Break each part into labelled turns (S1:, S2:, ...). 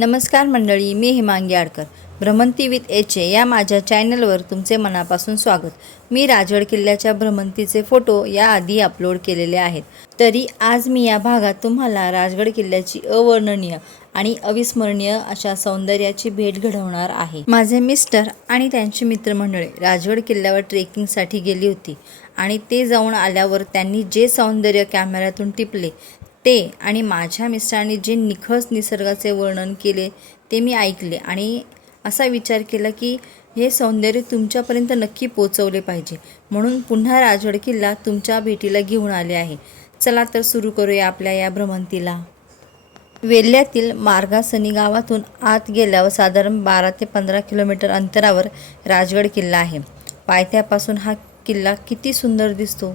S1: नमस्कार मंडळी मी हिमांगी आडकर भ्रमंती विथ एचे या माझ्या चॅनलवर तुमचे मनापासून स्वागत. मी राजगड किल्ल्याच्या भ्रमंतीचे फोटो याआधी अपलोड केलेले आहेत. तरी आज मी या भागात तुम्हाला राजगड किल्ल्याची अवर्णनीय आणि अविस्मरणीय अशा सौंदर्याची भेट घडवणार आहे. माझे मिस्टर आणि त्यांची मित्रमंडळी राजगड किल्ल्यावर ट्रेकिंगसाठी गेली होती आणि ते जाऊन आल्यावर त्यांनी जे सौंदर्य कॅमेऱ्यातून टिपले ते आणि माझ्या मिस्टरांनी जे निखळ निसर्गाचे वर्णन केले ते मी ऐकले आणि असा विचार केला की हे सौंदर्य तुमच्यापर्यंत नक्की पोचवले पाहिजे. म्हणून पुन्हा राजगड किल्ला तुमच्या भेटीला घेऊन आले आहे. चला तर सुरू करूया आपल्या या भ्रमंतीला. वेल्ह्यातील मार्गासनी गावातून आत गेल्यावर साधारण बारा ते पंधरा किलोमीटर अंतरावर राजगड किल्ला आहे. पायथ्यापासून हा किल्ला किती सुंदर दिसतो?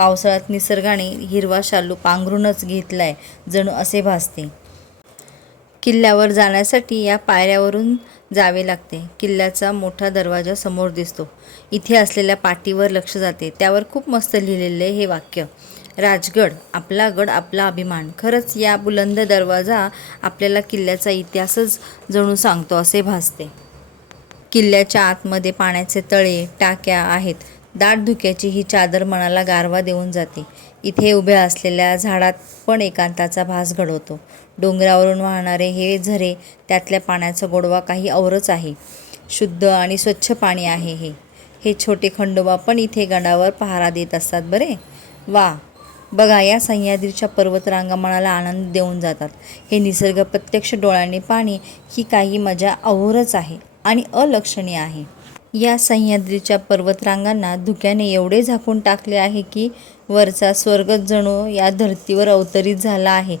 S1: पावसाळ्यात निसर्गाने हिरवा शालू पांघरूनच घेतलाय जणू असे भासते. किल्ल्यावर जाण्यासाठी या पायऱ्यावरून जावे लागते. किल्ल्याचा मोठा दरवाजा समोर दिसतो. इथे असलेल्या पाटीवर लक्ष जाते. त्यावर खूप मस्त लिहिलेले हे वाक्य. राजगड आपला गड आपला अभिमान. खरंच या बुलंद दरवाजा आपल्याला किल्ल्याचा इतिहासच जणू सांगतो असे भासते. किल्ल्याच्या आतमध्ये पाण्याचे तळे टाक्या आहेत. दाट धुक्याची ही चादर मनाला गारवा देऊन जाते. इथे उभ्या असलेल्या झाडात पण एकांताचा भास घडवतो. डोंगरावरून वाहणारे हे झरे त्यातल्या पाण्याचा गोडवा काही औरच आहे. शुद्ध आणि स्वच्छ पाणी आहे हे. हे छोटे खंडोबा पण इथे गडावर पहारा देत असतात बरे? वा! बघा या सह्याद्रीच्या पर्वतरांगा मनाला आनंद देऊन जातात. हे निसर्ग प्रत्यक्ष डोळ्यांनी पाणी ही काही मजा अहोरच आहे आणि अलक्षणीय आहे. या सह्याद्रीच्या पर्वतरांगांना धुक्याने एवढे झाकून टाकले आहे की वरचा स्वर्गच जणू या धर्तीवर अवतरित झाला आहे.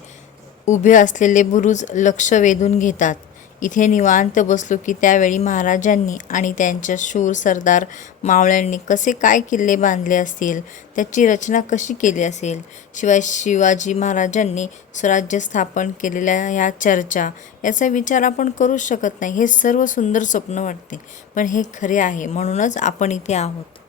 S1: उभे असलेले बुरुज लक्ष वेधून घेतात. इथे निवांत बसलो की त्यावेळी महाराजांनी आणि त्यांच्या शूर सरदार मावळ्यांनी कसे काय किल्ले बांधले असतील त्याची रचना कशी केली असेल? शिवाय शिवाजी महाराजांनी स्वराज्य स्थापन केलेल्या ह्या चर्चा याचा विचार आपण करूच शकत नाही. हे सर्व सुंदर स्वप्न वाटते पण हे खरे आहे म्हणूनच आपण इथे आहोत.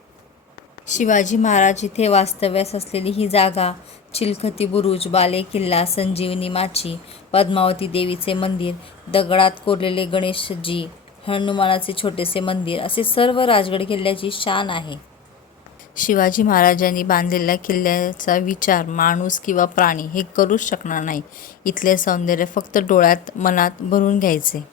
S1: शिवाजी महाराज इथे वास्तव्यास असलेली ही जागा चिलखती बुरुज बाले किल्ला संजीवनी माची पद्मावती देवीचे मंदिर दगडात कोरलेले गणेशजी हनुमानाचे छोटेसे मंदिर असे सर्व राजगड किल्ल्याची शान आहे. शिवाजी महाराजांनी बांधलेल्या किल्ल्याचा विचार माणूस किंवा प्राणी हे करूच शकणार नाही. इथले सौंदर्य फक्त डोळ्यात मनात भरून घ्यायचे.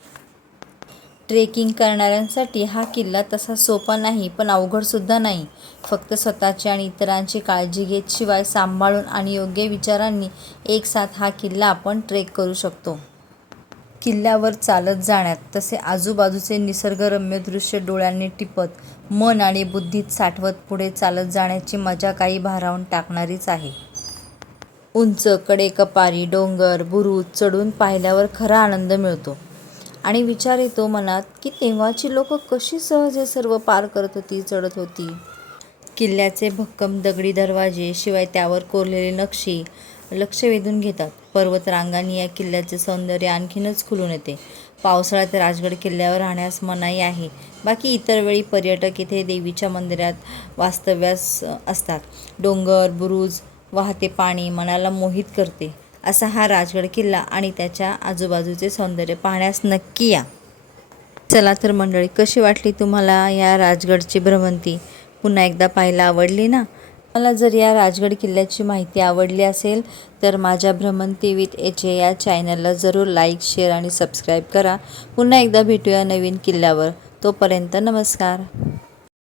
S1: ट्रेकिंग करणाऱ्यांसाठी हा किल्ला तसा सोपा नाही पण अवघडसुद्धा नाही. फक्त स्वतःची आणि इतरांची काळजी घेत शिवाय सांभाळून आणि योग्य विचारांनी एक साथ हा किल्ला आपण ट्रेक करू शकतो. किल्ल्यावर चालत जाण्यात तसे आजूबाजूचे निसर्गरम्य दृश्य डोळ्यांनी टिपत मन आणि बुद्धीत साठवत पुढे चालत जाण्याची मजा काही भारावून टाकणारीच आहे. उंच कडेकपारी डोंगर बुरुज चढून पाहिल्यावर खरा आनंद मिळतो. आणि विचार येतो मनात की तेव्हाची लोक कशी सहज हे सर्व पार करत होती चढत होती. किल्ल्याचे भक्कम दगडी दरवाजे शिवाय त्यावर कोरलेली नक्षी लक्ष वेधून घेतात. पर्वतरांगांनी या किल्ल्याचे सौंदर्य आणखीनच खुलून येते. पावसाळ्यात राजगड किल्ल्यावर राहण्यास मनाई आहे. बाकी इतर वेळी पर्यटक इथे देवीच्या मंदिरात वास्तव्यास असतात. डोंगर बुरुज वाहते पाणी मनाला मोहित करते. असा हा राजगड किल्ला आणि त्याच्या आजूबाजूचे सौंदर्य पाहण्यास नक्की या. चला तर मंडळी कशी वाटली तुम्हाला या राजगडची भ्रमंती? पुन्हा एकदा पाहायला आवडली ना? मला जर या राजगड किल्ल्याची माहिती आवडली असेल तर माझ्या भ्रमंती विथ एचे या चॅनलला जरूर लाईक शेअर आणि सबस्क्राईब करा. पुन्हा एकदा भेटूया नवीन किल्ल्यावर. तोपर्यंत नमस्कार.